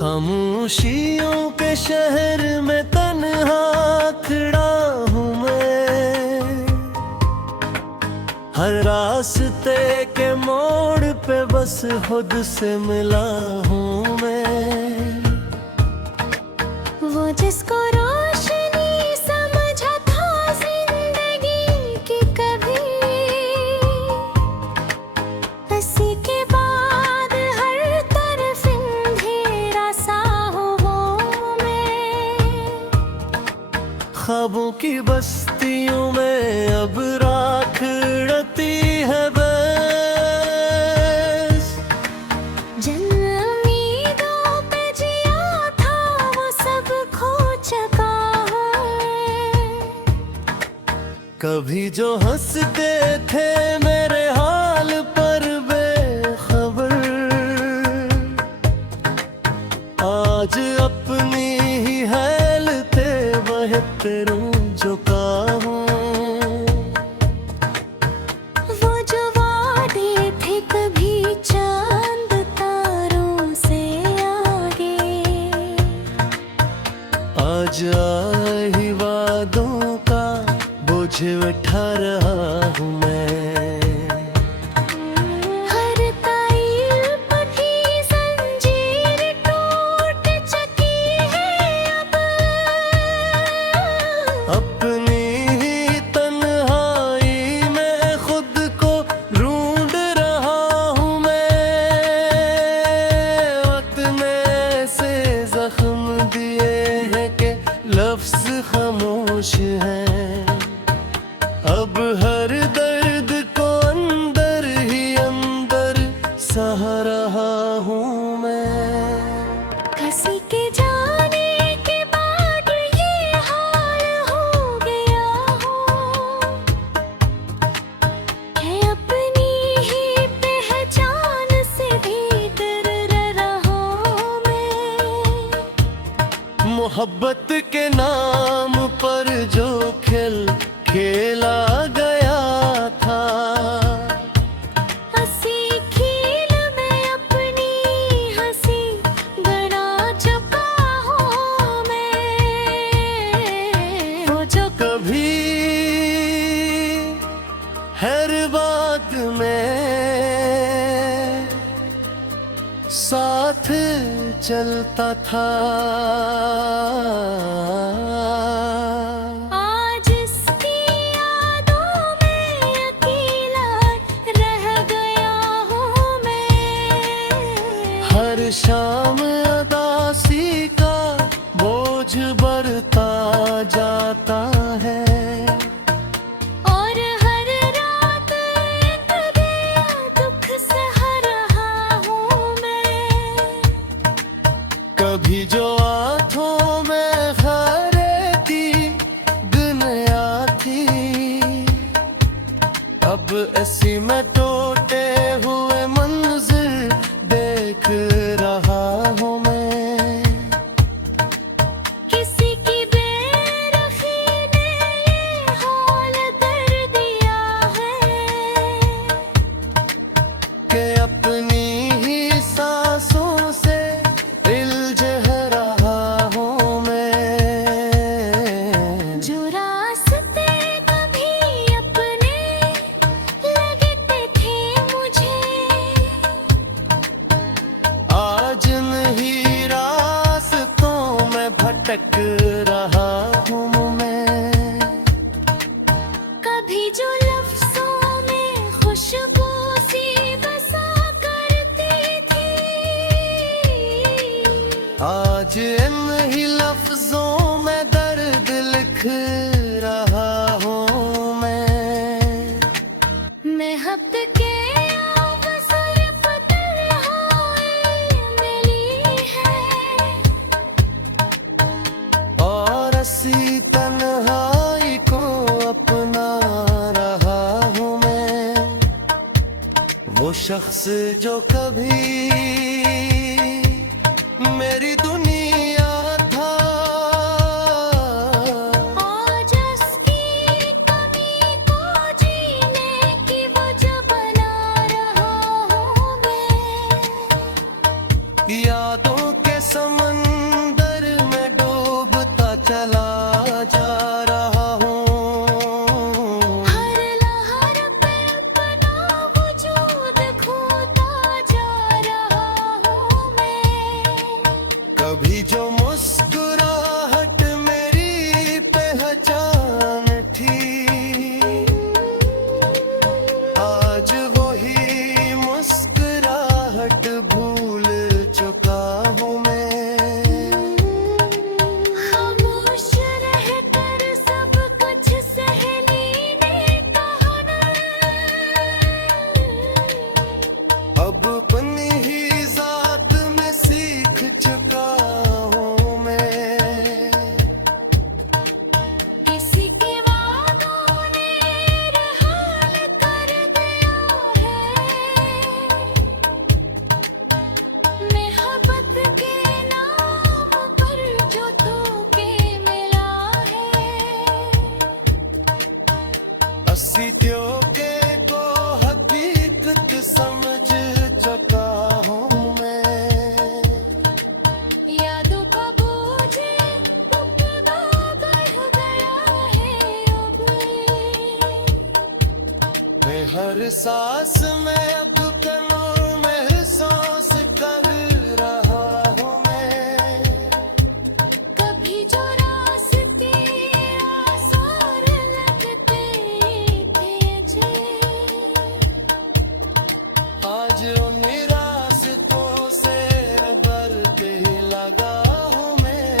खामोशियों के शहर में तन्हा खड़ा हूँ मैं, हर रास्ते के मोड़ पे बस खुद से मिला हूँ मैं। वो जिसको रोशनी समझा था जिंदगी की कभी, इसी के बाद हर तरफ अंधेरा सा हूँ मैं। ख्वाबों की बस्तियों में अब राख उड़ती है बस, जिन उम्मीदों पे जिया था वो सब खो चुका है। कभी जो हंसते थे मेरे हाल पर बेखबर, आज अपनी ही हेलते बहत्तरों झुका हूँ। वो जो वादे थे कभी चांद तारों से आगे, आज ही वादों का बोझ उठा रहा हूँ मैं। हर ताइल पकी जंजीर टूट चुकी है अब, अपनी ही तन्हाई में खुद को ढूंढ रहा हूँ मैं। वक्त ने ऐसे जख्म दिए हैं कि लफ्ज खामोश हैं, अब हर दर्द को अंदर ही अंदर सह रहा हूँ मैं। किसी के जाने के बाद ये हाल हो गया हो कि अपनी ही पहचान से भी डर रहा हूँ मैं। मोहब्बत के नाम पर जो खेल खेला गया था, हंसी खेल में अपनी हंसी गड़ा चुका हूँ मैं। वो जो कभी हर बात में साथ चलता था, आज इसकी यादों में अकेला रह गया हूँ मैं। हर शाम उदासी का बोझ बढ़ता जाता है, और हर रात एक नया दुख सह रहा हूँ मैं। कभी जो आँखों में खारे की दुनिया थी, अब ऐसी में टूटे हुए मंजिर देख रहा हूँ मैं। किसी की बेरुखी ने ये हाल कर दिया है कि अपनी ही सांसों से इल्झ रहा हूँ मैं। जो रास्ते कभी अपने लगते थे मुझे, आज नहीं रास्तों में भटक रहा हूँ मैं। कभी जो लफ्जों में खुशबू सी बसा करती थी, आज इन ही लफ्जों में दर्द लिख रहा हूँ मैं। मैं हफ्त के अवसर पर तन्हाई मिली है, और ऐसी तन्हाई को अपना रहा हूँ मैं। वो शख्स जो कभी मेरी दुनिया था, आज उसकी कमी को जीने की वजह बना रहा हूँ मैं। यादों के सम सांस में अब कमर में सांस कर रहा हूँ मैं। कभी जो रास्ते आसार लगते थे आज उन रास्तों से बरते लगा हूँ मैं।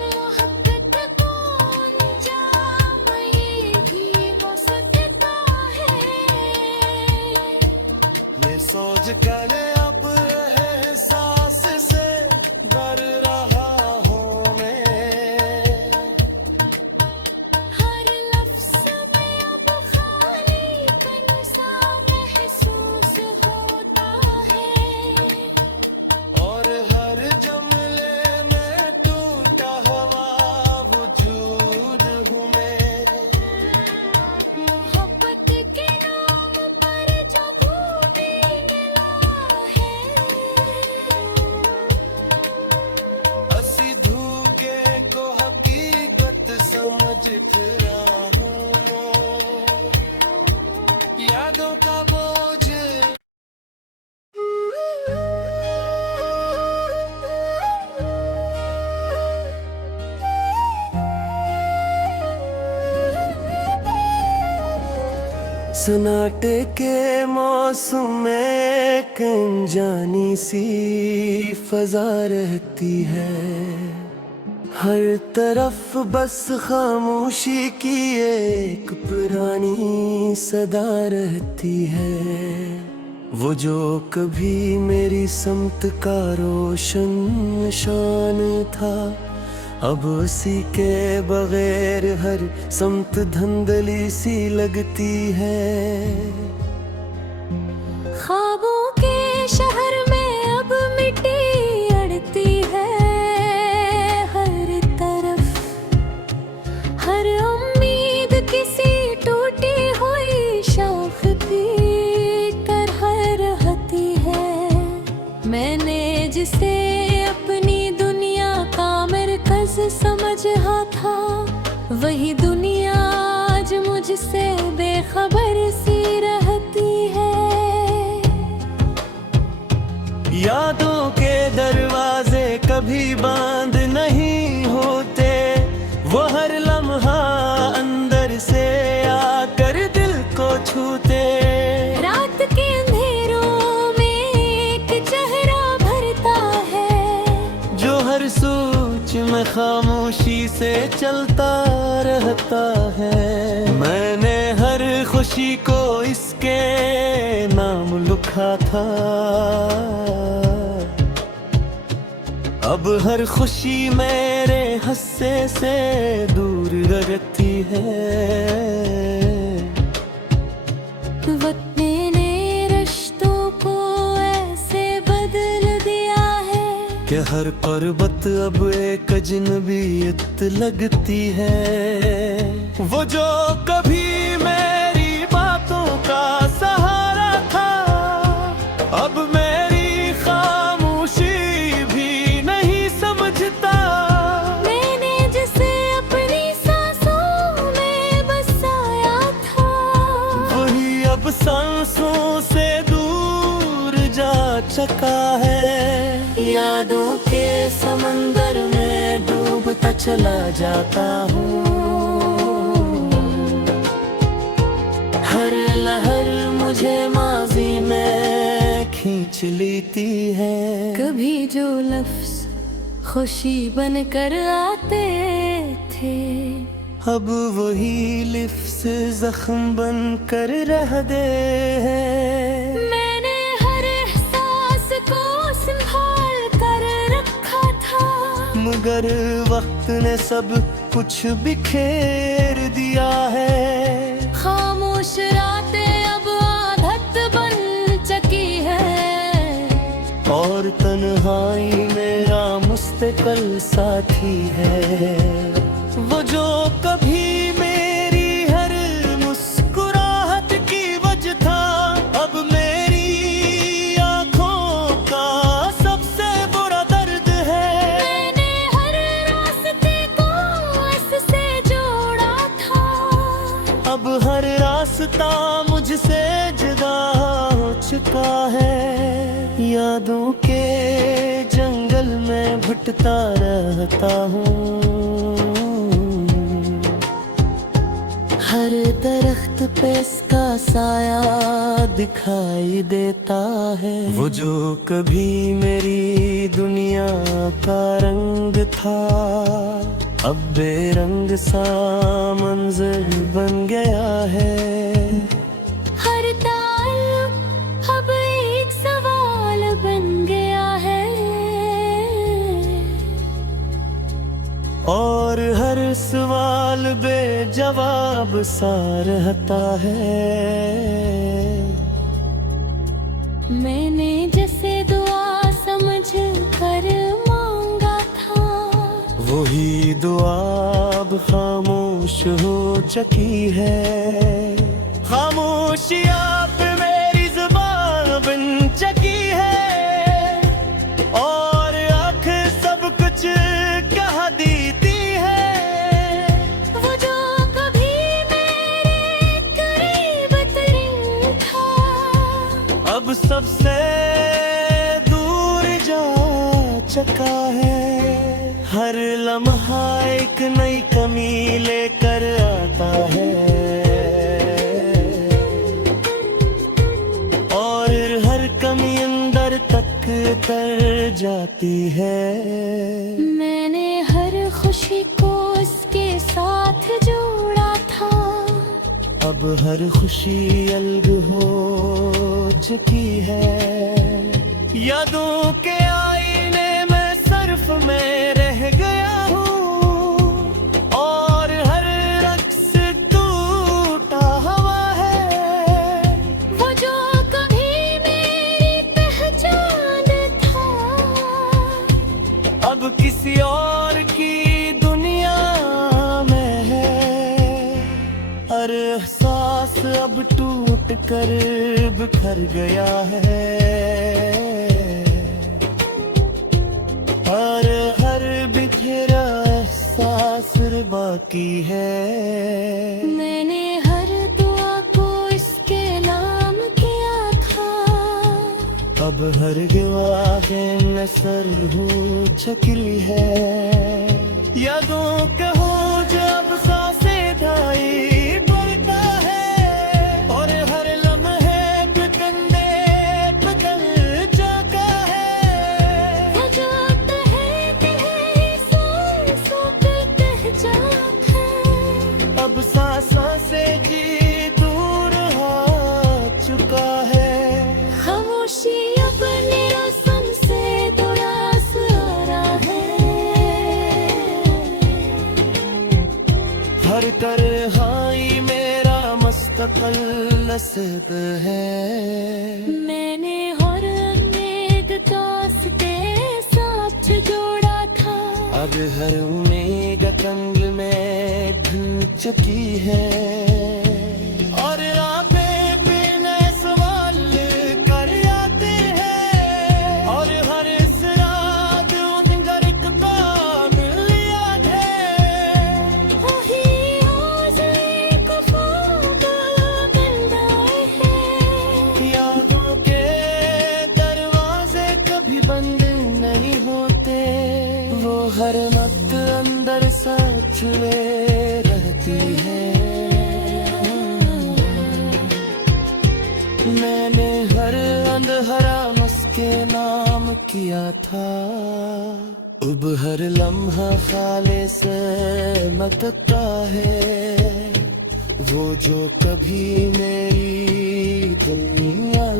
मोहब्बत कौन जाम ये भी तो सकता है। ये सोच कर अब एहसास से डर रहा हूँ मैं। हर लफ्ज़ में अब खालीपन सा महसूस होता है। और हर जुमले में टूटा हुआ वजूद हूँ मैं। मोहब्बत के नाम पर जो खूबी मिला है। हंसी धूके को हकीकत समझ रहा हूँ। यादों का बोझ सन्नाटे के मौसम में एक अनजानी सी फजा रहती है। हर तरफ बस खामोशी की एक पुरानी सदा रहती है। वो जो कभी मेरी समत का रोशन निशान था, अब उसी के बगैर हर समत धुंधली सी लगती है। ख्वाबों के शहर में अब मिट्टी अड़ती है हर तरफ। हर उम्मीद किसी टूटी हुई शाख की तरह रहती है। मैंने जिसे अपनी दुनिया का मरकज समझा था, वही दुनिया आज मुझसे बेखबर सी रहती है। यादों के दरवाजे कभी बंद नहीं होते, वो हर लम्हा अंदर से आकर दिल को छूते। रात के अंधेरों में एक चेहरा भरता है, जो हर सोच में खामोशी से चलता रहता है। मैंने हर खुशी को इसके नाम लिखा था, अब हर खुशी मेरे हस्से से दूर रहती है। वक्त ने रिश्तों को ऐसे बदल दिया है कि हर पर्वत अब एक अजनबियत लगती है। वो जो कभी मेरी बातों का सहारा था, अब मेरी खामोशी भी नहीं समझता। मैंने जिसे अपनी सांसों में बसाया था, वही अब सांसों से दूर जा चुका है। यादों के समंदर में डूबता चला जाता हूँ। हर लहर मुझे माजी में खींच लेती है। कभी जो लफ्ज खुशी बनकर आते थे, अब वही लिफ्स जख्म बन कर रह दे है। मैंने हर एहसास को संभाल कर रखा था, मगर वक्त ने सब कुछ बिखेर दिया है। खामोश रातें अब आदत बन चुकी है, और तन्हाई मेरा मुस्तकिल साथी है। वो जो कभी मेरी हर मुस्कुराहट की वजह था, अब मेरी आंखों का सबसे बुरा दर्द है। मैंने हर रास्ते को इससे जोड़ा था, अब हर रात चुका है। यादों के जंगल में भटकता रहता हूँ। हर दरख्त पे इसका साया दिखाई देता है। वो जो कभी मेरी दुनिया का रंग था, अब बेरंग सा मंजर बन गया है। हर ताल्लुक अब एक सवाल बन गया है, और हर सवाल बेजवाब सा रहता है। मैंने जैसे दुआ समझ कर मांगा था, वही दुआ अब खामोश हो चुकी है। खामोशी आप मेरी जुबान बन चुकी है, और आँख सब कुछ कह देती है। वो जो कभी मेरे करीब तरीन था, अब सबसे दूर जा चुका है। हर लम्हा एक नई कमी लेकर आता है, और हर कमी अंदर तक कर जाती है। मैंने हर खुशी को इसके साथ जोड़ा था, अब हर खुशी अलग हो चुकी है। यादों के आईने में सिर्फ मैं रह गया हूँ, और हर रक्स टूटा हुआ है। वो जो कभी मेरी पहचान था, अब किसी और की दुनिया में है। हर एहसास अब टूट कर बिखर गया है, और हर बिखरा एहसास बाकी है। मैंने हर दुआ को इसके नाम किया था, अब हर गवाह नसर हो चुकी है। यादों कहो जब सांसें धाई बढ़ता है, और हर लम्हे पे कंधे पे दिल जाता है। वो जो तहती है सांसों पे बह जाता है, अब सांसों से जी दूर हो चुका है। खामोशी अपने रस्म से दुरास आ रहा है। हर तरहाई मेरा मुस्तकल नस्द है। मैंने हर नेक दोस्ते साथ जोड़ा था, अब हर उम्मीद कंग में घुल चुकी है, और रातें बिना सवाल कर आते हैं, और हर इस रात उनकर एक ताब याद है। वही हौसले को फाका गंदाए है। यादों के दरवाजे कभी बंद नहीं होते, वो हर वक्त अंदर साथ में रहती है। मैंने हर अंधेरा उसके नाम किया था, अब हर लम्हा खाले से मतता है। वो जो कभी मेरी दुनिया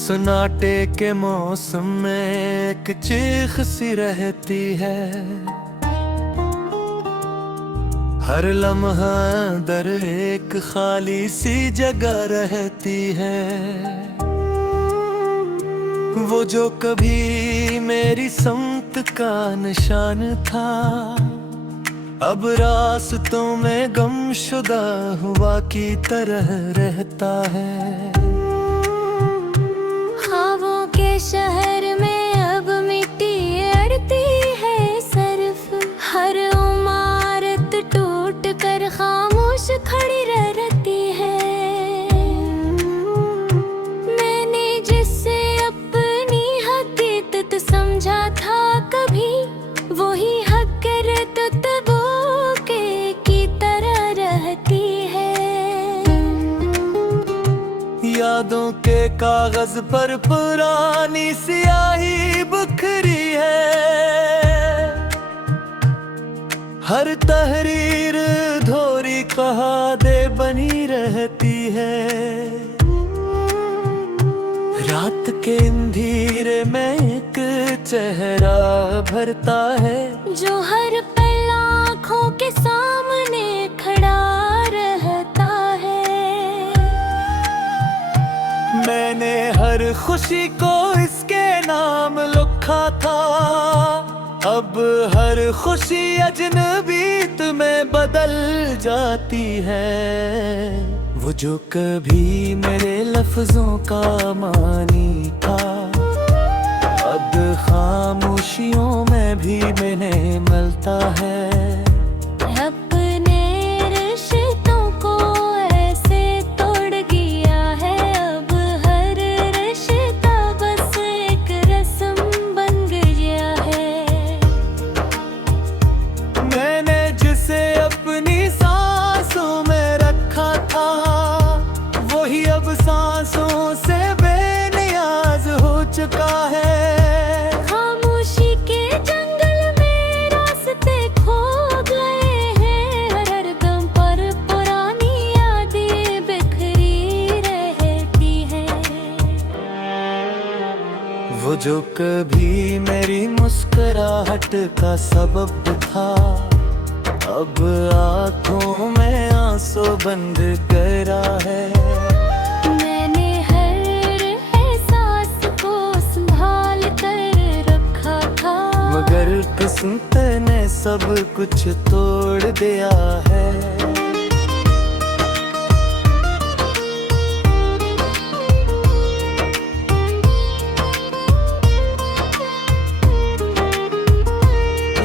सन्नाटे के मौसम में एक चीख सी रहती है, हर लम्हा दर एक खाली सी जगह रहती है। वो जो कभी मेरी समत का निशान था, अब रास्तों में गमशुदा हुआ की तरह रहता है। ख्वाबों के शहर में अब मिट्टी अड़ती है सिर्फ, हर इमारत टूट कर खामोश खड़ी रहती है। मैंने जिससे अपनी हकीकत समझा था कभी, वही हकीकत वो की तरह रहती है। यादों के कागज पर पुरानी स्याही बिखरी है, हर तहरीर धोरी कहादे बनी रहती है। रात के अंधेरे में एक चेहरा भरता है, जो हर पल आँखों के सामने खड़ा रहता है। मैंने हर खुशी को इसके नाम लिखा था, अब हर खुशी अजनबीत में बदल जाती है। वो जो कभी मेरे लफ्जों का मानी था, अब खामोशियों में भी मैंने मिलता है। अपने रिश्तों को ऐसे तोड़ गया है, अब हर रिश्ता बस एक रस्म बन गया है। मैंने जिसे अपनी सांसों में रखा था, वही अब सांसों से बेनियाज हो चुका है। खामोशी के जंगल में रास्ते खो गए हैं, हर दम पर पुरानी यादें बिखरी रहती हैं। वो जो कभी मेरी मुस्कुराहट का सबब था, अब आंखों में आंसू बंद गया है। मैंने हर एहसास को संभाल कर रखा था, मगर किस्मत ने सब कुछ तोड़ दिया है।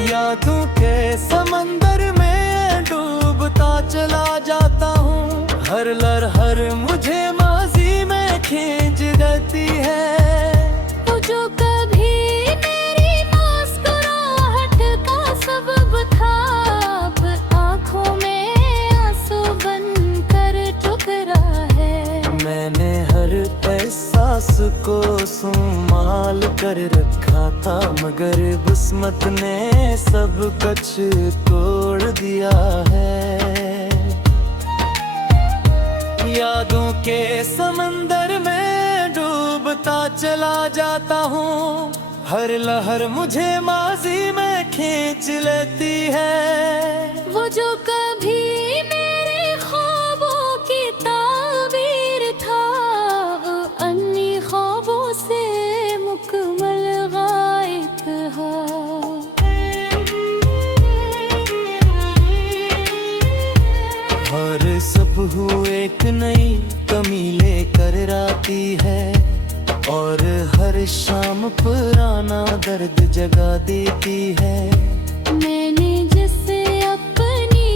यादों के समंदर में डूबता चला जाता हूँ, हर लहर मुझे माजी में खींच देती है। वो जो कभी मेरी मुस्कुराहट का सबब था, अब आँखों में आंसू बनकर टुकरा है। मैंने हर एहसास को संभाल कर रखा था, मगर किस्मत ने सब कुछ तोड़ दिया है। यादों के समंदर में डूबता चला जाता हूँ, हर लहर मुझे माजी में खींच लेती है। वो जो कभी मेरे ख्वाबों की ताबीर था, अन्य ख्वाबों से मुकम्मल गायब हो। और सब हुए एक नई कमी लेकर आती है, और हर शाम पुराना दर्द जगा देती है। मैंने जिससे अपनी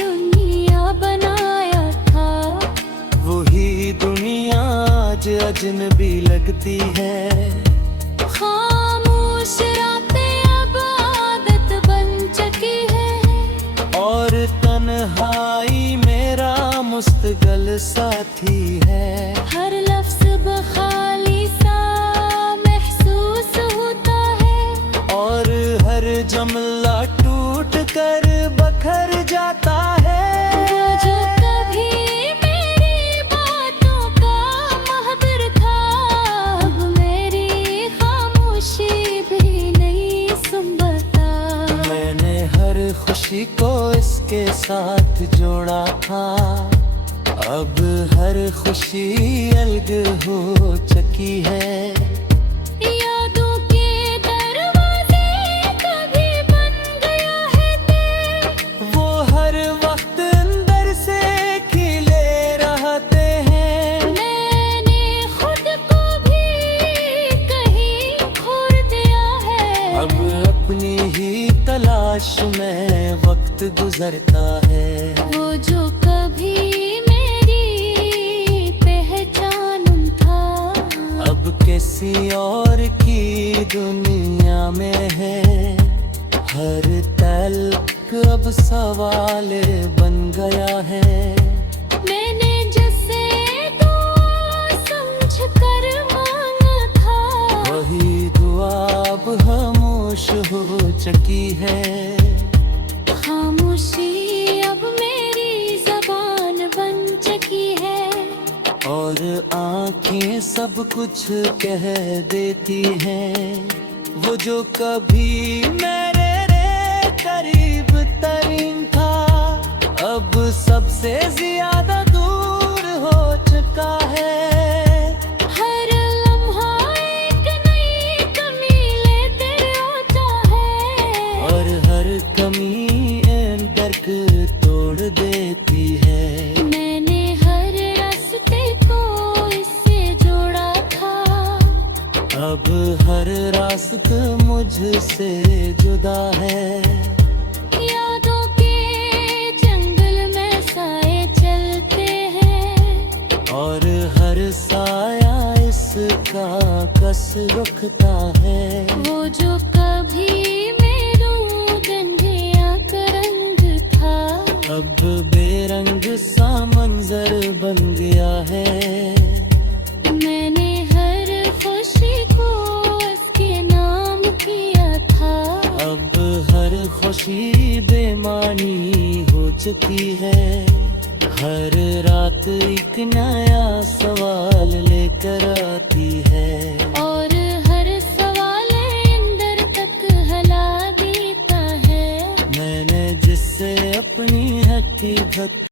दुनिया बनाया था, वही दुनिया आज अजनबी लगती है। खामोश रातें अब आदत बन चुकी है, और तन्हाई मेरा मुस्तकिल साथी है। हर लफ्ज़ बखाली सा महसूस होता है, और हर जुमला टूट कर बखर जाता है। वो जो कभी मेरी बातों का महबर था, अब मेरी खामोशी भी नहीं सुनता। मैंने हर खुशी को इसके साथ जोड़ा था, अब हर खुशी अलग हो चुकी है। यादों के दरवाजे कभी बन गया है दिल, वक्त गुजरता है। वो जो कभी मेरी पहचान था, अब किसी और की दुनिया में है। हर तल्क अब सवाल बन गया है। मैंने जैसे तो समझ कर मांगा था, वही दुआ अब खामोश हो चुकी है। खामोशी अब मेरी जबान बन चुकी है। और आंखें सब कुछ कह देती हैं। वो जो कभी मेरे करीब तरीन था, अब सबसे ज्यादा दूर हो चुका है। हर लम्हा एक नई कमी लेते आता है, और हर कमी दर्द तोड़ देती है। मैंने हर रास्ते को इससे जोड़ा था, अब हर रास्ता मुझसे जुदा है। यादों के जंगल में साए चलते हैं, और हर साया इसका कस रुकता है। वो जो कभी मेरू गंधिया का रंग था, अब बेरंग सा मंजर बन गया है। मैंने हर खुशी को उसके नाम किया था, अब हर खुशी बेमानी हो चुकी है। हर रात एक नया सवाल लेकर